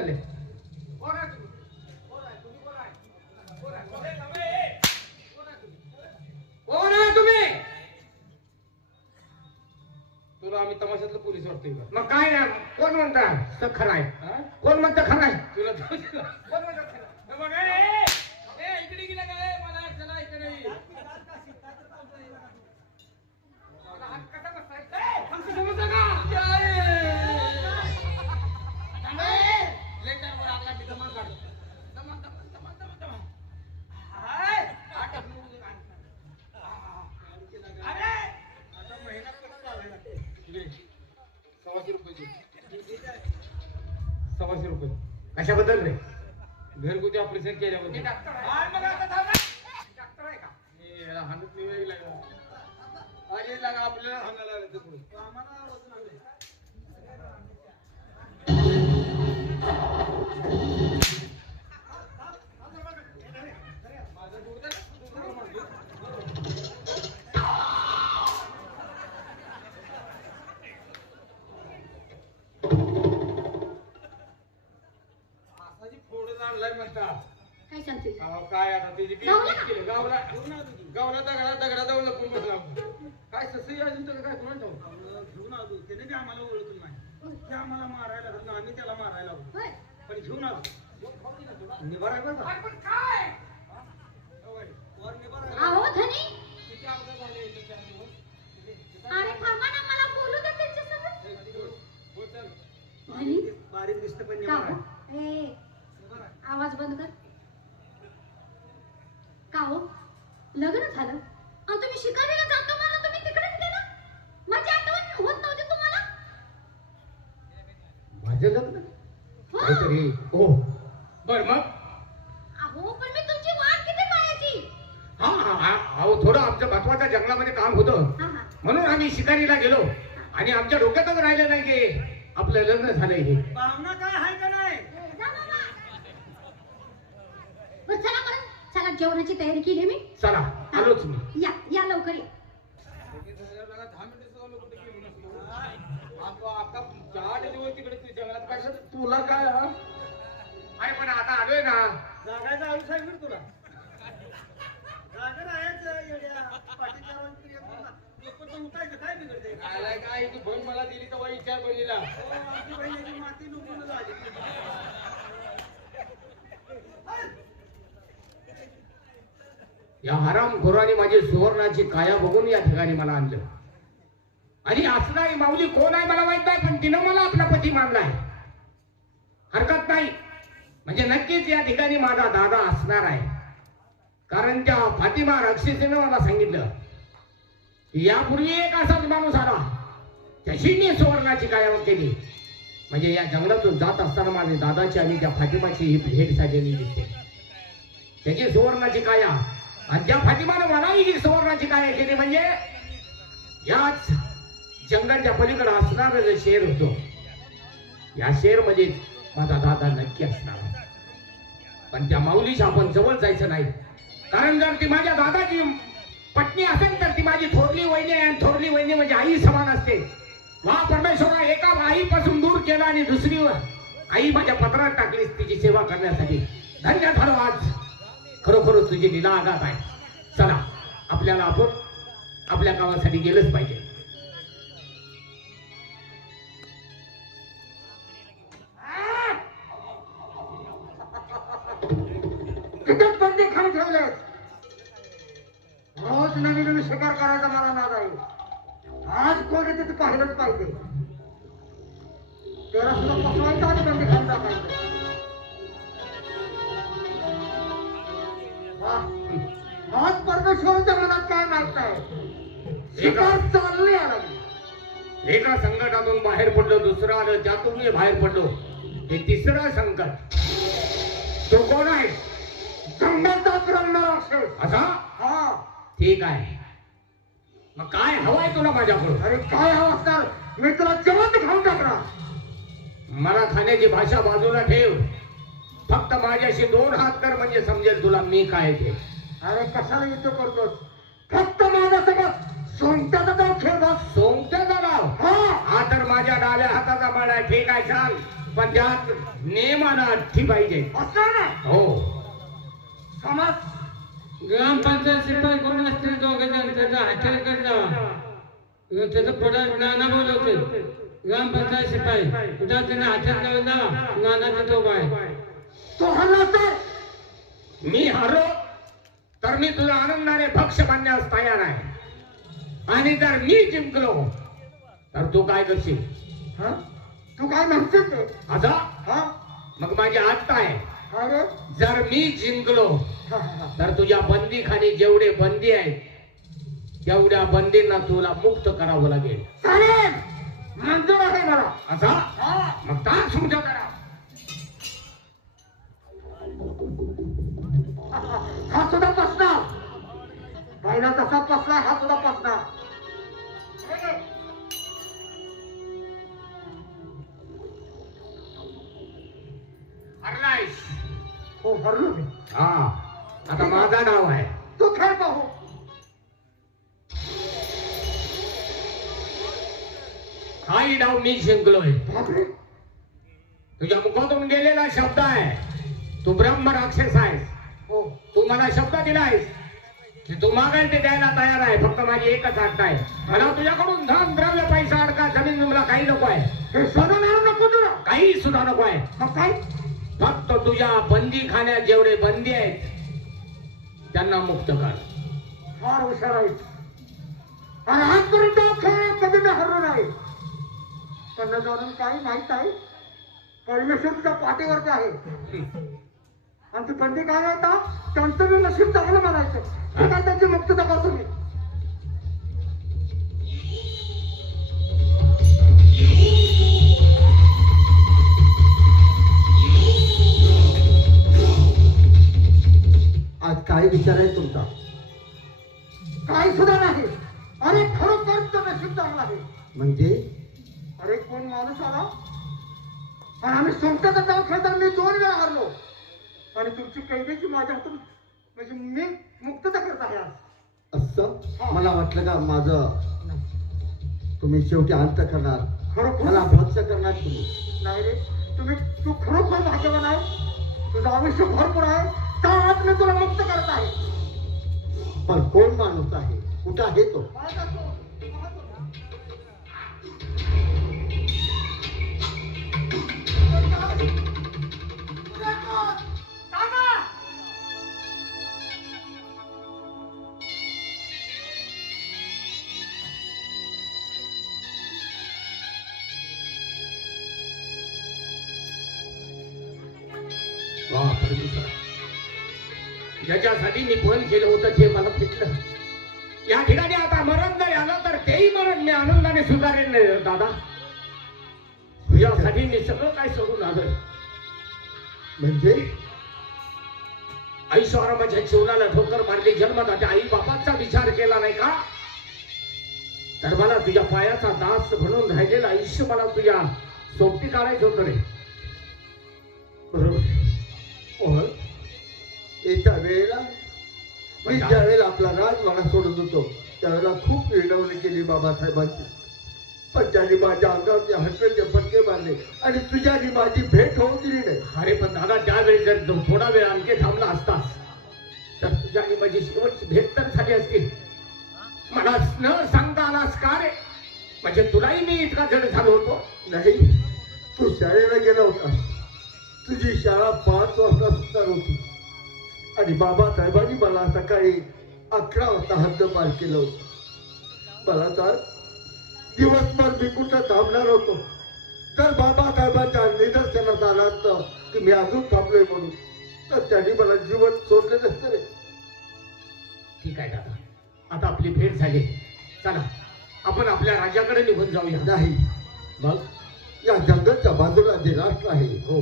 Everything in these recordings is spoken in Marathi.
चालले? कोण आहे तुम्ही? तुला आम्ही तमाशातलं पोलीस वाटतोय का? मग काय ना कोण म्हणता खरं आहे? कोण म्हणतं खरं आहे? तुला कोण म्हणतात खरं? हे बघ, इकडे गेला काय? मला चला इकडे नाही. मला हात कसा बसवायचा? आमचं समजलं का? लेटर वर आला की दमा काढ. दमा. हाय, आठ मुलं. अरे, आता महिना कसा लावायला? 100 रुपये दे. 100 रुपये. कशाबद्दल रे? घरगुती ऑपरेशन केल्याबद्दल. डॉक्टर आहे का? हाणत नाही वेळ लागला. अरे लागा आपल्याला हाणायला लागलं पुढे. आणलाय म्हणतात. काय सांगते? काय आता त्याची गावला? केलं गावला दगडा जाऊन लपून बसला. काय ससई अजून तर काय कोण घेऊन आलो त्याने बी आम्हाला ओळखून नाही. ते आम्हाला मारायला लागलो आम्ही त्याला मारायला लागलो. होय. पण घेऊन आलो निभार आहे बरं का? काय? वर निभार आहे. अहो धनी, किती अपघात झाले अरे थांबा ना, मला बोलू दे त्यांच्यासोबत. धनी, बारीक दिसतं पण का निभार हो? आहे. ए, आवाज बंद कर. का हो? लग्न झालं आणि तुम्ही शिकारीला जातो मला तुम्ही तिकडेच गेला? माझी आठवण होत नव्हती तुम्हाला? माझं लग्न हो. काहीतरी हो बर मग अहो पण मी तुमची वाट किती पाहायची? अहो थोडं आमचं महत्वाच्या जंगलामध्ये काम होतं हा हा. म्हणून आम्ही शिकारीला गेलो आणि आमच्या डोक्यातच राहिलं नाही की आपलं लग्न झालंय हे. भावना काय आहे का नाही? जा बाबा. बरं, चला बरं, चला जेवणाची तयारी केली मी. चला आलोच मी. या लवकर या. 10 मिनिटं कुठे गेलो नसलो. आता 4 दिवस तिकडे जंगलात काय तुला काय अरे पण आता आलोय ना. जागायचं आयुष्य आहे तुला. जागा राहायचं येड्या पाठीच्या वरती येत ना. लोकं उठायचं काय बिघडते? काय तू बहीण मला दिली तर विचार बहिणीला. आमची बहिणीची माती लुटून झाली. या हरामखोराने माझी सुवर्णाची काया बघून या ठिकाणी मला आणलं आणि असणारी माऊली कोण आहे मला माहित नाही, पण तिनं मला आपला पती मानलाय. हरकत नाही, म्हणजे नक्कीच या ठिकाणी माझा दादा असणार आहे. कारण त्या फातिमा राक्षसीनं मला सांगितलं यापूर्वी एक असाच माणूस आला, त्याशी मी सुवर्णाची काया केली. म्हणजे या जंगलातून जात असताना माझ्या दादाची आणि त्या फातिमाची ही भेट झालेली दिसते. त्याची सुवर्णाची काया आणि त्या फातिमानं मलाही ही सुवर्णाची काया केली. म्हणजे याच जंगलच्या पलीकडे असणार जे शेर होतो, या शेर मध्ये माझा दादा नक्की असणार. पण त्या माऊलीशी आपण जवळ जायचं नाही, कारण जर ती माझ्या दादाची पत्नी असेल तर ती माझी थोरली वहिनी आहे. आणि थोरली वहिनी म्हणजे आई समान असते. वा परमेश्वरा, एका आईपासून दूर केला आणि दुसरी आई माझ्या पत्रात टाकली तिची सेवा करण्यासाठी. धन्य झालो आज, खरोखरच तुझी लीला आघात आहे. चला आपल्याला आपण आपल्या गावासाठी गेलंच पाहिजे. किती बंदी खाऊन ठेवले. रोज नवीन नवीन शिकार करायचा मला नाद आहे. आज कोण येते ते पाहिलंच पाहिजे. तेरा सुद्धा पकवायचं आणि बंदी खाऊन टाकायचं. आज परमेश्वराच्या मनात काय माहित नाही. शिकार चालली आला. एका संकटातून बाहेर पडलो, दुसरं आलं, त्यातून मी बाहेर पडलो, हे तिसरं संकट. तो कोण आहे? जंगलाचा ब्रह्मराक्षस. असा? हा. ठीक आहे, मग काय हवाय तुला माझ्याकडून? अरे काय हवं असणार, मी तुला जेवण खाऊन टाकणार. मला खाण्याची भाषा बाजूला ठेव, फक्त माझ्याशी 2 हात कर म्हणजे समजेल तुला मी काय ते. अरे कशाला युद्ध करतोस? फक्त माझ्यासोबत सोंगट्याचा डाव खेळ बघ. सोंगट्याचा डाव? हा तर माझ्या डाव्या हाताचा माळ आहे. ठीक आहे, छान. पण त्यात नेम आणि अट्टी पाहिजे. असं नाही हो. समाज ग्रामपंचायत शिपाई कोण असतील दोघे जण त्याचा हॉटेलकडे जावा. त्याचं पुढे नाना बोलवते. ग्रामपंचायत शिपाई उद्या त्यांना हॉटेल जाऊन जावा. नाना तिथं उभा आहे. तो हल्ला तर मी हरलो तर मी तुला आनंदाने भक्ष बांधण्यास तयार आहे. आणि जर मी जिंकलो तर तू काय करशील? हा तू काय म्हणतेस ते? आता हा मग माझी आत्ता आहे. अरे जर मी जिंकलो हा, हा, हा. तर तुझ्या बंदीखाली जेवढे बंदी आहेत तेवढ्या बंदींना तुला मुक्त करावं लागेल. चालेल मंजूर आहे मला. असा हा मग का समजा करा. हा सुद्धा पसणार पहिला तसा पसला हा सुद्धा पसणार. हरलायस. हो हरलो मी. हा आता माझा डाव आहे. तू खेळ पाहू. हाही डाव मी जिंकलोय. बापरे तुझ्या मुखातून गेलेला शब्द आहे. तू ब्रह्म राक्षस आहेस. हो तू मला शब्द दिलायस की तू मागेल ते द्यायला तयार आहे. फक्त माझी एकच अट आहे. मला तुझ्याकडून धन द्रव्य पैसा अडका जमीन मला काही नको आहे. हे सोनं आणू नको तुला. काही सुद्धा नको आहे. मग काय फक्त तुझ्या बंदी खाण्यात जेवढे बंदी आहेत त्यांना मुक्त कर. फार हुशार आहे. आणि आजपर्यंत हा खेळ कधी मी हरलो नाही. त्यांना जाणून काही माहित आहे परमेश्वर तुझ्या पाठीवरच आहे. आणि ती बंदी काय होता त्यांचं मी नशीब चांगलं म्हणायचं. ठीक आहे त्यांची मुक्तता करतो मी. आज काय विचार आहे तुमचा? काही सुद्धा नाही. अरे खरोखर तुझं नशीब चांगलं आहे. म्हणजे अरे कोण माणूस आला आणि आम्ही सोमट्याचा जाऊ खेळताना मी 2 वेळा हरलो. आणि तुमची कैद्याची माझ्या हातून म्हणजे मी मुक्तता करत आहे आज. असं मला वाटलं का माझं तुम्ही शेवटी अंत करणार, खरोखर मला भक्ष करणार तुम्ही. नाही रे तू खरोखर भाग्यवान आहे. तुझं आयुष्य भरपूर आहे. त्या आज मी तुला मुक्त करत आहे. पण कोण माणूस आहे, कुठं आहे तो? वा परमेश्वरा, ज्याच्यासाठी मी फोन केलं होतं ते मला भेटलं. या ठिकाणी आता मरण जरी आलं तर तेही मरण मी आनंदाने स्वीकारेन दादा. तुझ्यासाठी मी सगळं काय सोडून आलोय. म्हणजे ऐश्वरामाच्या जीवनाला ठोकर मारली. जन्मदात्या आई बापाचा विचार केला नाही का? तर मला तुझ्या पायाचा दास म्हणून राहिलेलं आयुष्य मला तुझ्या सोबती काढायचं होतं रे. बरोबर. मोहन, एका वेळेला मी ज्या वेळेला आपला राजवाडा सोडत होतो त्यावेळेला खूप विनवणी केली बाबासाहेबांची. पण त्यांनी माझ्या अंगावरचे हसण्याचे फटके मारले आणि तुझ्यानी माझी भेट होऊ दिली नाही. अरे पण दादा त्यावेळी जर थोडा वेळ आणखी थांबला असतास तर तुझ्या आणि माझी शेवटची भेट तर झाली असती. मला न सांगता आलास का रे? म्हणजे तुलाही मी इतका जड झालो होतो. नाही, तू शाळेला गेला होता. तुझी शाळा 5 वाजता सुटणार होती आणि बाबासाहेबांनी मला सकाळी 11 वाजता हद्दपार केलं होतं. मला तर दिवसभर मी कुठं थांबणार होतो. तर बाबासाहेबांच्या निदर्शनात आलं असतं की मी अजून थांबलोय म्हणून, तर त्यांनी मला जीवन सोडले नसतं रे. ठीक आहे दादा, आता आपली भेट झाली. चला आपण आपल्या राज्याकडे निघून जाऊया. नाही, मग या जंगलच्या बाजूला जे राष्ट्र आहे हो,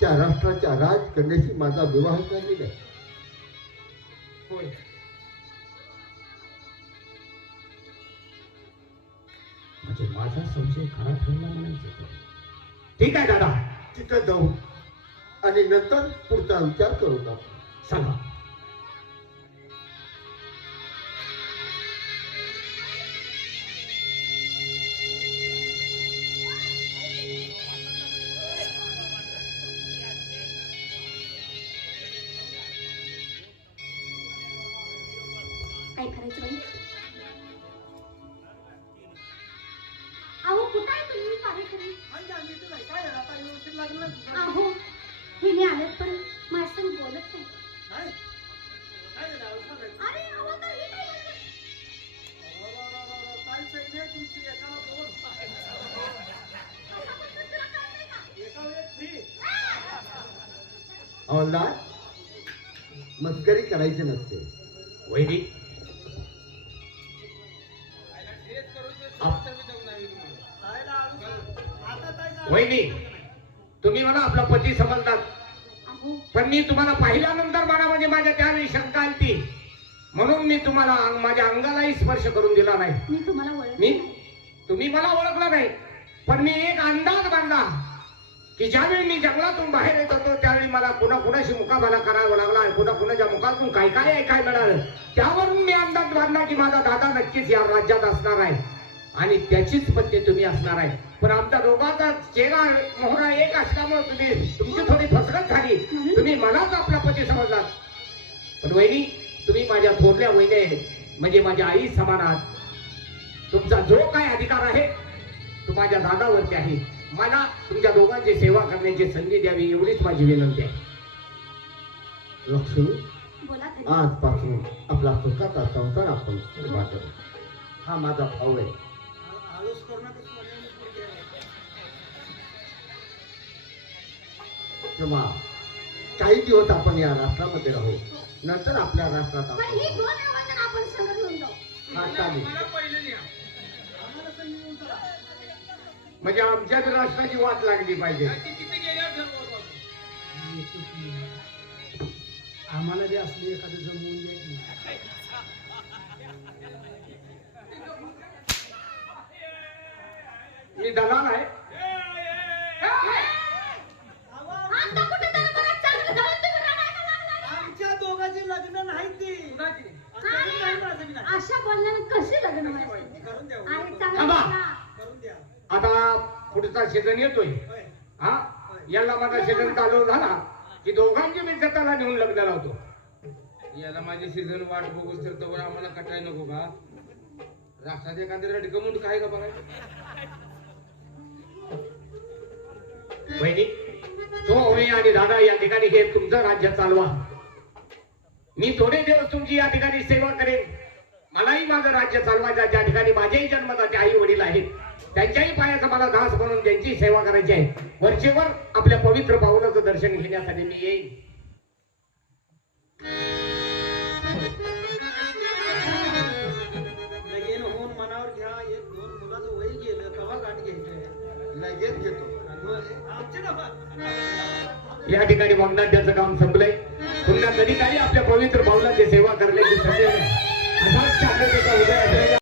त्या राष्ट्राच्या राजकन्याशी माझा विवाह झालेला आहे. होय. म्हणजे माझा संशय खरा ठरला म्हणायचं. ठीक आहे दादा, तिथं जाऊ आणि नंतर पुढचा विचार करू आपण. चला. करायचं बाई? अहो कुठं आहे तुम्ही पारेकरी? अहो हिने आलेत पण माझ्या संग बोलत नाही. अरे अहो तर हे काय बोलत? असा पद्धत तुला कळत नाही का? हवालदार, मस्करी करायची नसते. वहिनी वहिनी तुम्ही मला आपला पती समजतात, अहो पण मी तुम्हाला पाहिल्यानंतर मला म्हणजे माझ्या त्यावेळी शंका आली, म्हणून मी तुम्हाला माझ्या अंगालाही स्पर्श करून दिला नाही. मी तुम्हाला ओळखलं मी नाही. तुम्ही मला ओळखलं नाही, पण मी एक अंदाज बांधला की ज्यावेळी मी जंगलातून बाहेर येत होतो त्यावेळी मला कुणाकुणाशी मुकाबला करावा लागला, कुणाकुणाच्या मुखातून काय काय ऐकायला मिळालं. त्यावरून मी अंदाज बांधला की माझा दादा नक्कीच या राज्यात असणार आहे आणि त्याचीच पत्नी तुम्ही असणार आहे. पण आमच्या दोघांचा चेहरा मोहरा एक असल्यामुळे तुमची थोडी फसगत झाली. तुम्ही मलाच आपला पती समजलात. पण वहिनी तुम्ही माझ्या थोरल्या वहिनी आहेत, म्हणजे माझ्या आई समान आहात. तुमचा जो काय अधिकार आहे तो माझ्या दादावरती आहे. मला तुमच्या दोघांची सेवा करण्याची संधी द्यावी एवढीच माझी विनंती आहे. लक्ष्मी, बोला तरी. आजपासून आपला सुखाचा संसार आपण सुरुवात करू. हा माझा भाऊ आहे. तेव्हा काही दिवस आपण या राष्ट्रामध्ये राहू, नंतर आपल्या राष्ट्रात पण आपण ही दोन आवाजन आपण सगळं घेऊन जाऊ. हा, चालेल. म्हणजे आमच्याच राष्ट्राची वाट लागली पाहिजे. आम्हाला बी असली एखादं जमवून द्यायची. मी दलाल आहे. आता कुठे तर मला चांगलं धरून तुम्ही रडायला लागलाय. आमच्या दोघांची लग्न नाही ती. अशा बोलण्याने कशी लग्न व्हायचं? करून द्या. आणि चांगलं थांबा. बोला. करून द्या. आता पुढचा सीझन येतोय. होय. हा याला माझा सीझन चालू झाला की दोघांची मी जताला नेऊन लग्न लावतो. याला माझी सीझन वाट बघूच तर तोवर आम्हाला कटाय नको का? राष्ट्रात एखाद्या रडकमून काय का बघायचं? बहिणी तुम्ही आणि दादा या ठिकाणी हे तुमचं राज्य चालवा. मी थोडे दिवस तुमची या ठिकाणी सेवा करेन. मलाही माझं राज्य चालवायचं. ज्या ठिकाणी माझेही जन्मदाते आई वडील आहेत त्यांच्याही पायाचा मला दास म्हणून त्यांची सेवा करायची आहे. वरचेवर आपल्या पवित्र पावलाचं दर्शन घेण्यासाठी मी येईन. लगीन होऊन मनावर घ्या. एक दोन मुलाचं वय गेलं कवा गाठ घ्यायचं. लगेच घेतो. आमचे ना या ठिकाणी वांगणाट्याचं काम संपलंय. पुन्हा कधी काही आपल्या पवित्र पावलाची सेवा करण्याची संधी नाही. असाच शांततेचा उदय